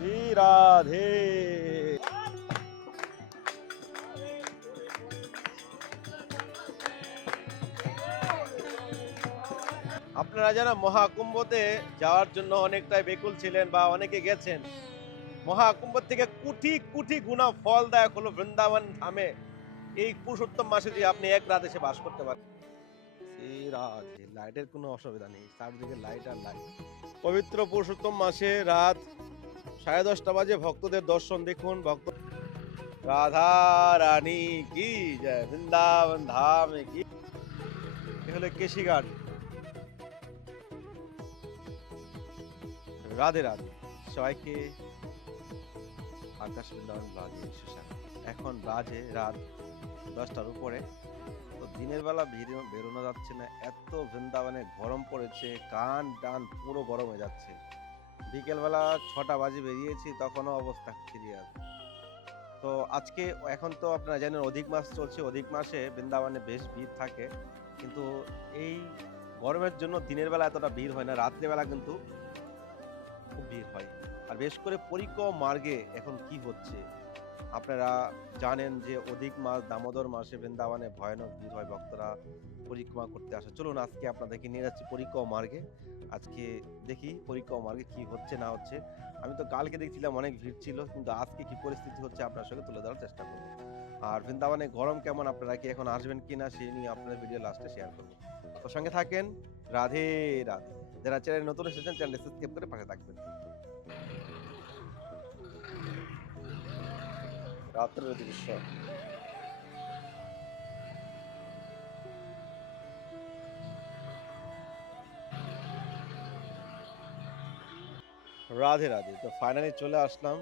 শ্রী রাধে। আপনারা যারা মহাকুম্ভতে যাওয়ার জন্য অনেকটাই বেকুল ছিলেন বা অনেকে গেছেন, মহাকুম্ভ থেকে কোটি কোটি গুণা ফলদায়ক হলো বৃন্দাবন ধামে এই পুরুষোত্তম মাসে যে আপনি এক রাত এসে বাস করতে পারেন। শ্রী রাধে। লাইটের কোনো অসুবিধা নেই, চারদিকে লাইট আর লাইট। পবিত্র পুরুষোত্তম মাসে রাত 10:30 বাজে ভক্তদের দর্শন দেখুন। ভক্ত রাধা রানী কি জয়, বৃন্দাবন ধাম কি। এ হলো কেশিঘাট। রাধে রাধে সবাইকে। আকাশ বৃন্দাবন ব্লগে এখন বাজে রাত 10টার উপরে। তো দিনের বেলা বেরোনো যাচ্ছে না, এত বৃন্দাবনে গরম পড়েছে, কান টান পুরো গরম হয়ে যাচ্ছে। বিকেলবেলা 6টা বাজে বেরিয়েছি, তখনও অবস্থা ক্লিয়ার। তো আজকে এখন তো আপনারা জানেন অধিক মাস চলছে, অধিক মাসে বৃন্দাবনে বেশ ভিড় থাকে, কিন্তু এই গরমের জন্য দিনের বেলা এতটা ভিড় হয় না, রাত্রেবেলা কিন্তু খুব ভিড় হয়। আর বেশ করে পরিক্রমা মার্গে এখন কি হচ্ছে আপনারা জানেন যে অধিক মাস দামোদর মাসে বৃন্দাবনে ভয়ানক ভিড় হয়, ভক্তরা পরিক্রমা করতে আসে। চলুন আজকে আপনাদেরকে নিয়ে যাচ্ছি পরিক্রমা মার্গে। আজকে দেখি পরিক্রমা মার্গে কি হচ্ছে না হচ্ছে। আমি তো কালকে দেখছিলাম অনেক ভিড় ছিল, কিন্তু আজকে কি পরিস্থিতি হচ্ছে আপনার সঙ্গে তুলে ধরার চেষ্টা করব। আর বৃন্দাবনে গরম কেমন, আপনারা কি এখন আসবেন কিনা সেই নিয়ে আপনাদের ভিডিও লাস্টে শেয়ার করবো। তো সঙ্গে থাকেন। রাধে রাধে। যারা চ্যানেল নতুন এসেছেন চ্যানেল সাবস্ক্রাইব করে পাশে থাকবেন। রাত্রের দৃশ্য। রাধে রাধে। তো ফাইনালি চলে আসলাম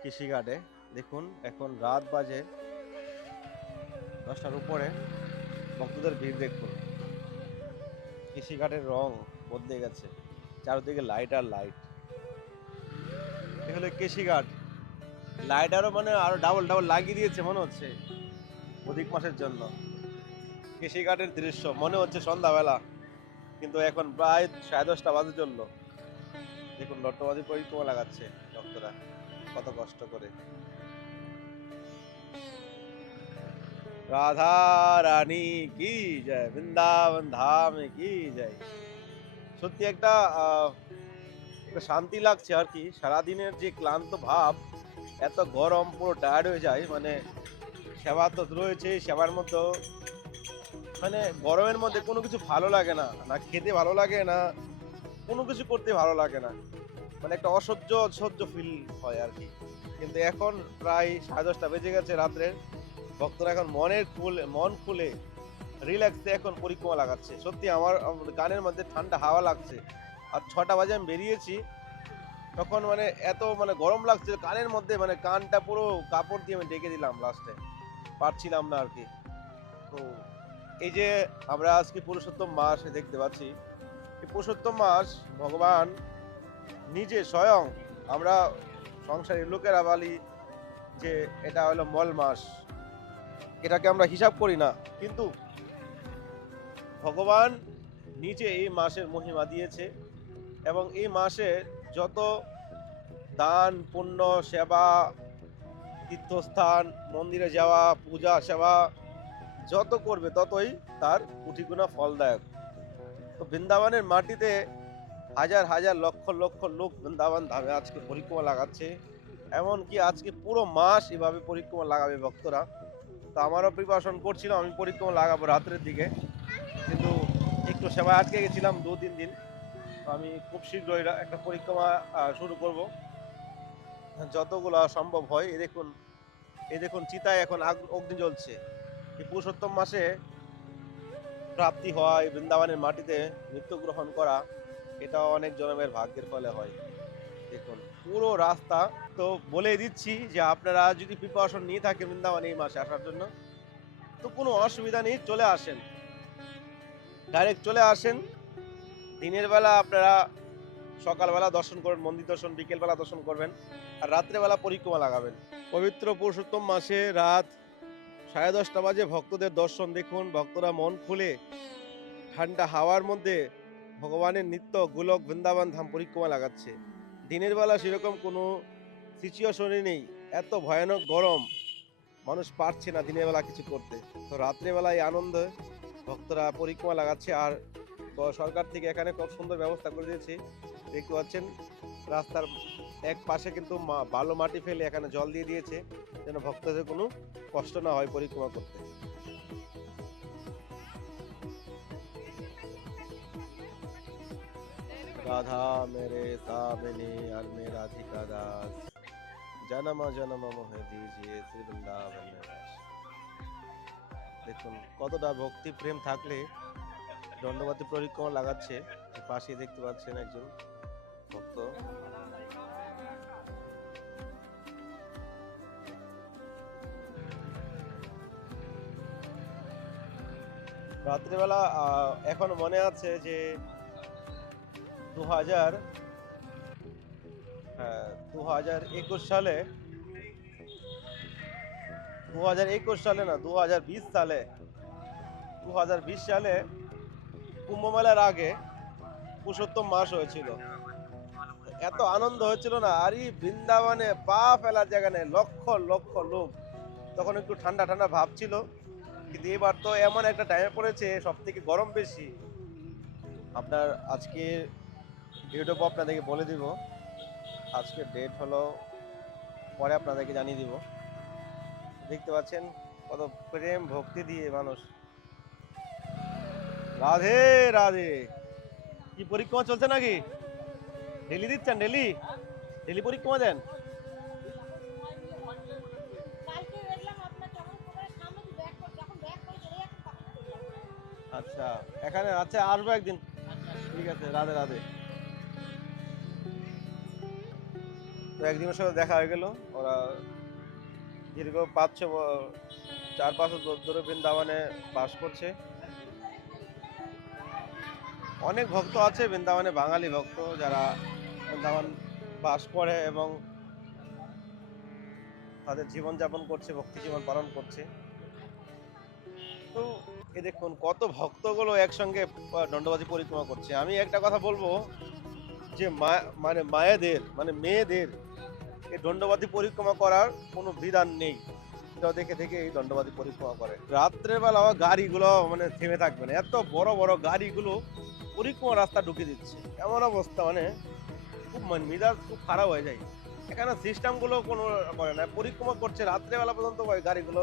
কৃষিঘাটে। দেখুন এখন রাত বাজে 10টার উপরে, ভক্তদের ভিড় দেখুন। কৃষিঘাটের রং বদলে গেছে, চারদিকে লাইট আর লাইট। এখানে কৃষিঘাট লাইট আরো মানে আরো ডাবল ডাবল লাগিয়ে দিয়েছে মনে হচ্ছে অধিক মাসের জন্য। কৃষিঘাটের দৃশ্য মনে হচ্ছে সন্ধ্যাবেলা, কিন্তু এখন প্রায় 10:30 বাজে চললো। দেখুন লট্টবাজি পরিক্রমা লাগাচ্ছে ভক্তরা কত কষ্ট করে। রাধা রানী কি জয়, বৃন্দাবন ধাম কি জয়। সত্যি একটা একটা শান্তি লাগছে আর কি। সারাদিনের যে ক্লান্ত ভাব, এত গরম পুরো টায়ার্ড হয়ে যায়। মানে সেবা তো রয়েছে, সেবার মধ্যে মানে গরমের মধ্যে কোনো কিছু ভালো লাগে না, না খেতে ভালো লাগে না, কোনো কিছু করতে ভালো লাগে না। মানে একটা অসহ্য ফিল হয় আর কি। কিন্তু এখন প্রায় 10:30 বেজে গেছে রাত্রের। ভক্তরা এখন মন খুলে রিল্যাক্সে এখন পরিক্রমা লাগাচ্ছে। সত্যি আমার গানের মধ্যে ঠান্ডা হাওয়া লাগছে। আর 6টা বাজে আমি বেরিয়েছি, তখন মানে এত মানে গরম লাগছে কানের মধ্যে, মানে কানটা পুরো কাপড় দিয়ে আমি ঢেকে দিলাম লাস্টে, পারছিলাম না আর কি। তো এই যে আমরা আজকে পুরুষোত্তম মাস দেখতে পাচ্ছি, এই পুরুষোত্তম মাস ভগবান নিজে স্বয়ং, আমরা সংসারী লোকেরা বলি যে এটা হলো মল মাস, এটাকে আমরা হিসাব করি না, কিন্তু ভগবান নিজে এই মাসের মহিমা দিয়েছে। এবং এই মাসে যত দান পুণ্য সেবা, তীর্থস্থান মন্দিরে যাওয়া, পূজা সেবা যত করবে ততই তার কোটি গুণা ফলদায়ক। তো বৃন্দাবনের মাটিতে হাজার হাজার লক্ষ লক্ষ লোক বৃন্দাবন ধামে আজকে পরিক্রমা লাগাচ্ছে। এমনকি আজকে পুরো মাস এভাবে পরিক্রমা লাগাবে ভক্তরা। তো আমারও প্রিপারেশন করছিলাম, আমি পরিক্রমা লাগাবো রাত্রের দিকে, কিন্তু একটু সেবা আটকে গেছিলাম 2-3 দিন। তো আমি খুব শীঘ্রই একটা পরিক্রমা শুরু করব, যতগুলো সম্ভব হয়। এই দেখুন চিতায় এখন অগ্নি জ্বলছে। এই পুরুষোত্তম মাসে প্রাপ্তি হয় বৃন্দাবনের মাটিতে মৃত্যুগ্রহণ করা, এটাও অনেক জনমের ভাগ্যের ফলে হয়। দেখুন পুরো রাস্তা। তো বলে দিচ্ছি যে আপনারা যদি প্রিপারেশন নিয়ে থাকেন বৃন্দাবনে এই মাসে আসার জন্য, তো কোনো অসুবিধা নেই, চলে আসেন, ডাইরেক্ট চলে আসেন। দিনের বেলা আপনারা সকালবেলা দর্শন করবেন, মন্দির দর্শন, বিকেলবেলা দর্শন করবেন, আর রাত্রেবেলা পরিক্রমা লাগাবেন। পবিত্র পুরুষোত্তম মাসে রাত 10:30 বাজে ভক্তদের দর্শন দেখুন। ভক্তরা মন খুলে ঠান্ডা হাওয়ার মধ্যে ভগবানের নিত্য গোলক বৃন্দাবন ধাম পরিক্রমা লাগাচ্ছে। দিনের বেলা সেরকম কোনো সিচুয়েশনই নেই, এত ভয়ানক গরম, মানুষ পারছে না দিনের বেলা কিছু করতে। তো রাত্রেবেলা এই আনন্দে ভক্তরা পরিক্রমা লাগাচ্ছে। আর সরকার থেকে এখানে খুব সুন্দর ব্যবস্থা করে দিয়েছে, দেখতে পাচ্ছেন রাস্তার এক পাশে কিন্তু বালু মাটি ফেলে এখানে জল দিয়ে দিয়েছে, যেন ভক্তদের কোনো কষ্ট না হয় পরিক্রমা করতে। রাধা মেরে সামনে আর মে রাধিকা দাস, জনম জনম মোহে দিজিয়ে শ্রী বৃন্দাবন में वास। দেখুন কতটা ভক্তি প্রেম থাকলে দণ্ডবাতি পরিক্রমা লাগাচ্ছে। পাশে দেখতে পাচ্ছেন একজন ভক্ত। রাত্রিবেলা এখন মনে আছে যে 2000 2021 সালে, 2021 সালে না 2020 সালে, 2020 সালে কুম্ভ মেলার আগে পুরুষোত্তম মাস হয়েছিল। এত আনন্দ হয়েছিল না, আর এই বৃন্দাবনে পা ফেলার জায়গা নেই, লক্ষ লক্ষ লোক। তখন একটু ঠান্ডা ঠান্ডা ভাব ছিল, কিন্তু এবার তো এমন একটা টাইমে পড়েছে সব থেকে গরম বেশি। আপনার আজকে ইউটিউবে আপনাদেরকে বলে দিব, আজকের ডেট হলো, পরে আপনাদেরকে জানিয়ে দিব। দেখতে পাচ্ছেন কত প্রেম ভক্তি দিয়ে মানুষ। রাধে রাধে। কি পরিক্রমা চলছে নাকি? ডেলি দিচ্ছেন? ডেলি ডেলি পরিক্রমা দেন? আচ্ছা, এখানে আচ্ছা আসবো একদিন। ঠিক আছে, রাধে রাধে। তো একদিনের সাথে দেখা হয়ে গেল। ওরা দীর্ঘ 4-5 বছর ধরে বৃন্দাবনে বাস করছে। অনেক ভক্ত আছে বৃন্দাবনে, বাঙালি ভক্ত যারা বৃন্দাবন বাস করে এবং তাদের জীবনযাপন করছে, ভক্তি জীবন পালন করছে। তো এ দেখুন কত ভক্তগুলো একসঙ্গে দণ্ডবাজি পরিক্রমা করছে। আমি একটা কথা বলবো যে মানে মায়েদের মানে মেয়েদের এই দণ্ডবাজি পরিক্রমা করার কোনো বিধান নেই, এটাও দেখে দেখে এই দণ্ডবাজি পরিক্রমা করে। রাত্রের বেলা গাড়িগুলো মানে থেমে থাকবে না, এত বড় বড় গাড়িগুলো পরিক্রমা রাস্তা ঢুকে দিচ্ছে। এমন অবস্থা মানে খুব মেজাজ খুব খারাপ হয়ে যায়। এখানে সিস্টেমগুলো কোনো করে না, পরিক্রমা করছে রাত্রেবেলা পর্যন্ত ওই গাড়িগুলো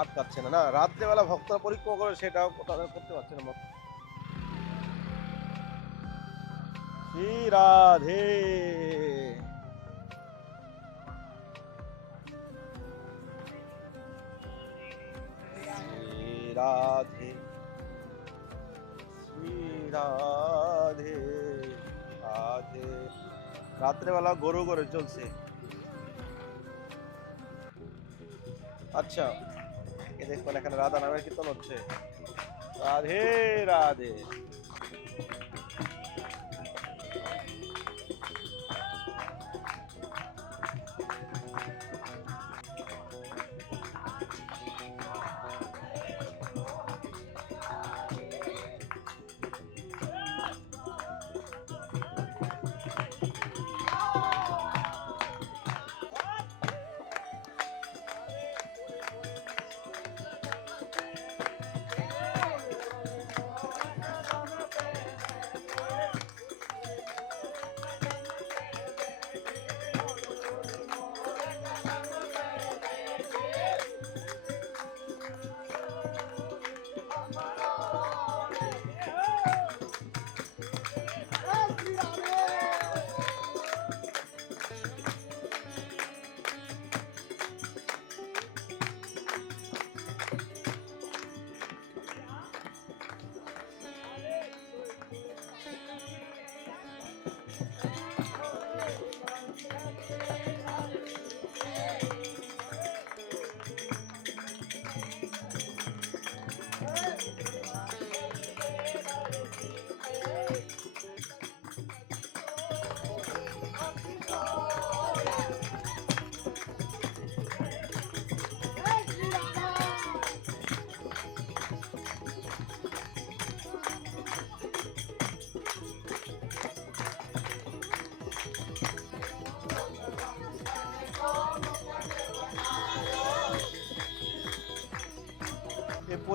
আটকাচ্ছে না। না, রাত্রেবেলা ভক্তরা পরিক্রমা করে সেটাও তারা করতে পারছে না। শ্রী রাধে। শ্রী রাধে শ্রী রাধে রাধে। রাত্রেবেলা গরু গরু চলছে। আচ্ছা, এ দেখুন এখানে রাধা নামের কীর্তন হচ্ছে। রাধে রাধে।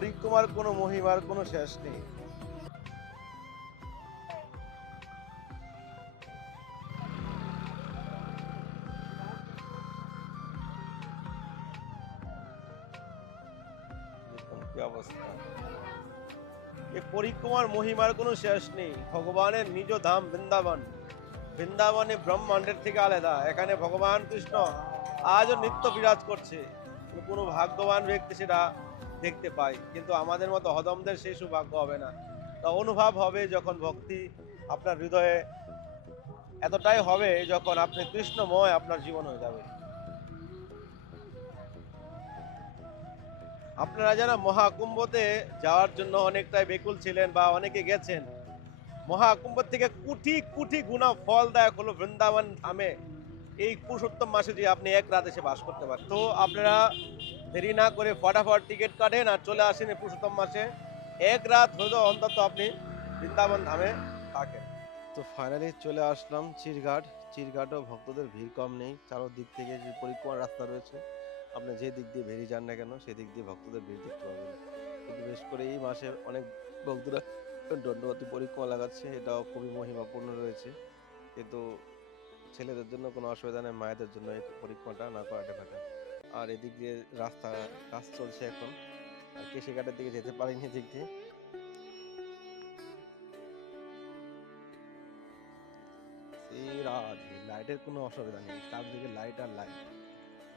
পরিক্রমার কোনো মহিমার কোনো শেষ নেই। দেখুন কি অবস্থা। এই পরিক্রমার মহিমার কোনো শেষ নেই। ভগবানের নিজ ধাম বৃন্দাবন। বৃন্দাবনে ব্রহ্মাণ্ডের থেকে আলাদা। এখানে ভগবান কৃষ্ণ আজও নিত্য বিরাজ করছে। কোনো ভাগ্যবান ব্যক্তি সেটা দেখতে পায়, কিন্তু আমাদের মতো হদমদের সেই সৌভাগ্য হবে না। তা অনুভব হবে যখন ভক্তি আপনার হৃদয়ে এতটাই হবে, যখন আপনি কৃষ্ণময় আপনার জীবন হয়ে যাবে। আপনারা যারা মহাকুম্ভতে যাওয়ার জন্য অনেকটাই বেকুল ছিলেন বা অনেকে গেছেন, মহাকুম্ভ থেকে কোটি কোটি গুণা ফলদায়ক হলো বৃন্দাবন ধামে এই পুরুষোত্তম মাসে যে আপনি এক রাত এসে বাস করতে পারেন। তো আপনারা দেরি না করে ফটাফট টিকিট কাটেন আর চলে আসেন এই পুরুষোত্তম মাসে। এক রাত হলেও অন্তত আপনি বৃন্দাবন ধামে থাকেন। তো ফাইনালি চলে আসলাম চিরঘাট। চিরঘাটও ভক্তদের ভিড় কম নেই। চারদিক থেকে যে পরিক্রমার রাস্তা রয়েছে, আপনি যে দিক দিয়ে বেরিয়ে যান না কেন সেদিক দিয়ে ভক্তদের ভিড় দেখতে পাবেন। কিন্তু বিশেষ করে এই মাসে অনেক ভক্তরা দণ্ডবতী পরিক্রমা লাগাচ্ছে, এটাও খুবই মহিমাপূর্ণ রয়েছে। কিন্তু ছেলেদের জন্য কোনো অসুবিধা নেই, মায়েদের জন্য এই পরিক্রমাটা না করাটা বেটার। আর এদিক দিয়ে রাস্তা কাজ চলছে এখন, আর কেশিঘাটের দিকে যেতে পারিনি এদিক দিয়ে। লাইটের কোনো অসুবিধা নেই, চারদিকে লাইট আর লাইট।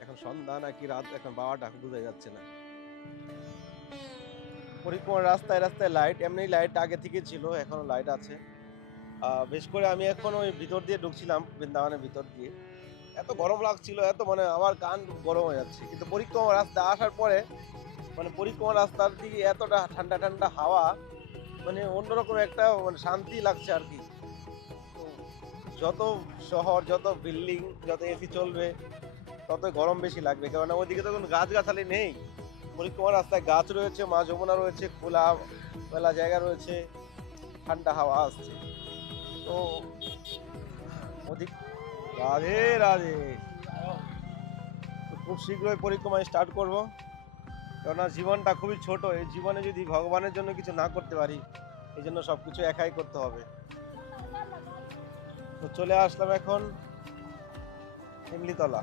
এখন সন্ধ্যা নাকি রাত এখন 12টা বোঝা যাচ্ছে না। পরিক্রমার রাস্তায় রাস্তায় লাইট, এমনি লাইট আগে থেকে ছিল, এখনো লাইট আছে। বেশ করে আমি এখন ওই ভিতর দিয়ে ঢুকছিলাম, বৃন্দাবনের ভিতর দিয়ে। এত গরম লাগছিল, এত মানে আমার কান গরম হয়ে যাচ্ছে। কিন্তু পরিক্রমা রাস্তা আসার পরে মানে পরিক্রমা রাস্তার দিকে এতটা ঠান্ডা ঠান্ডা হাওয়া, মানে অন্যরকম একটা মানে শান্তি লাগছে আর কি। যত শহর, যত বিল্ডিং, যত এসি চলবে ততই গরম বেশি লাগবে, কারণ ওইদিকে তো কোনো গাছগাছালি নেই। পরিক্রমা রাস্তায় গাছ রয়েছে, মা যমুনা রয়েছে, খোলা মেলা জায়গা রয়েছে, ঠান্ডা হাওয়া আসছে। তো অধিক রাধে রাধে। খুব শীঘ্রই পরিক্রমা স্টার্ট করব, কেননা জীবনটা খুবই ছোট। এই জীবনে যদি ভগবানের জন্য কিছু না করতে পারি, এই জন্য সবকিছু একাই করতে হবে। তো চলে আসলাম এখন ইমলিতলা।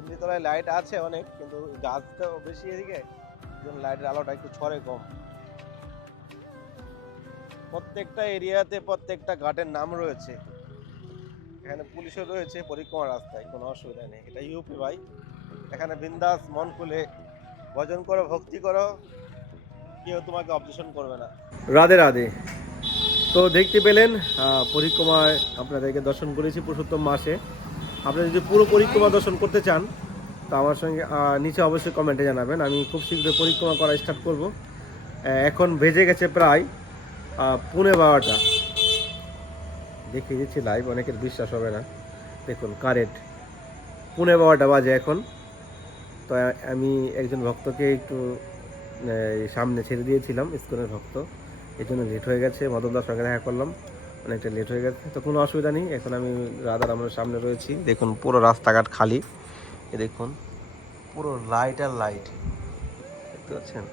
ইমলিতলায় লাইট আছে অনেক, কিন্তু গাছ তো বেশি এদিকে, লাইটের আলোটা একটু ছড়ে কম। প্রত্যেকটা এরিয়াতে প্রত্যেকটা ঘাটের নাম রয়েছে। এখানে পুলিশও রয়েছে পরিক্রমা রাস্তায়, কোনো অসুবিধা নেই। এটা ইউপি ভাই, এখানে বিন্দাস মন খুলে ভজন করো, ভক্তি করো, কেউ তোমাকে অবজেকশন করবে না। রাধে রাধে। তো দেখতে পেলেন পরিক্রমায় আপনাদেরকে দর্শন করেছি পুরুষোত্তম মাসে। আপনি যদি পুরো পরিক্রমা দর্শন করতে চান তো আমার সঙ্গে নিচে অবশ্যই কমেন্টে জানাবেন। আমি খুব শীঘ্রই পরিক্রমা করা স্টার্ট করব। এখন বেজে গেছে প্রায় 12:15। দেখিয়ে দিচ্ছি লাইভ, অনেকের বিশ্বাস হবে না। দেখুন কারেক্ট 12:15 বাজে এখন। তো আমি একজন ভক্তকে একটু সামনে ছেড়ে দিয়েছিলাম, ইস্কনের ভক্ত, এই জন্য লেট হয়ে গেছে। মদনদার সঙ্গে দেখা করলাম, অনেকটা লেট হয়ে গেছে। তো কোনো অসুবিধা নেই, এখন আমি রাধারামের সামনে রয়েছি। দেখুন পুরো রাস্তাঘাট খালি, এ দেখুন পুরো লাইট আর লাইট, দেখতে পাচ্ছেন।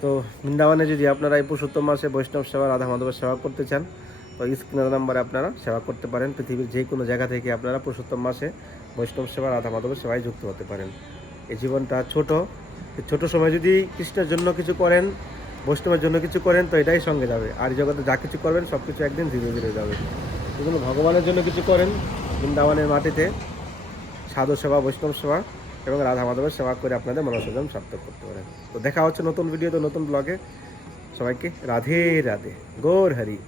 তো বৃন্দাবনে যদি আপনারা এই পুরুষোত্তম মাসে বৈষ্ণব সেবা, রাধা মাধবের সেবা করতে চান তো স্ক্রিনের নাম্বারে আপনারা সেবা করতে পারেন। পৃথিবীর যে কোনো জায়গা থেকে আপনারা পুরুষোত্তম মাসে বৈষ্ণব সেবা, রাধা মাধবের সেবায় যুক্ত হতে পারেন। এই জীবনটা ছোট, ছোট সময় যদি কৃষ্ণের জন্য কিছু করেন, বৈষ্ণবের জন্য কিছু করেন, তো এটাই সঙ্গে যাবে। আর জগতে যা কিছু করবেন সব কিছু একদিন ধীরে ধীরে যাবে। যেগুলো ভগবানের জন্য কিছু করেন, বৃন্দাবনের মাটিতে সাধু সেবা, বৈষ্ণব সেবা এবং রাধা মাধবের সেবা করে আপনাদের মনোরঞ্জন সার্থক করতে পারেন। তো দেখা হচ্ছে নতুন ভিডিওতে, নতুন ব্লগে। সবাইকে রাধে রাধে, গৌর হরি।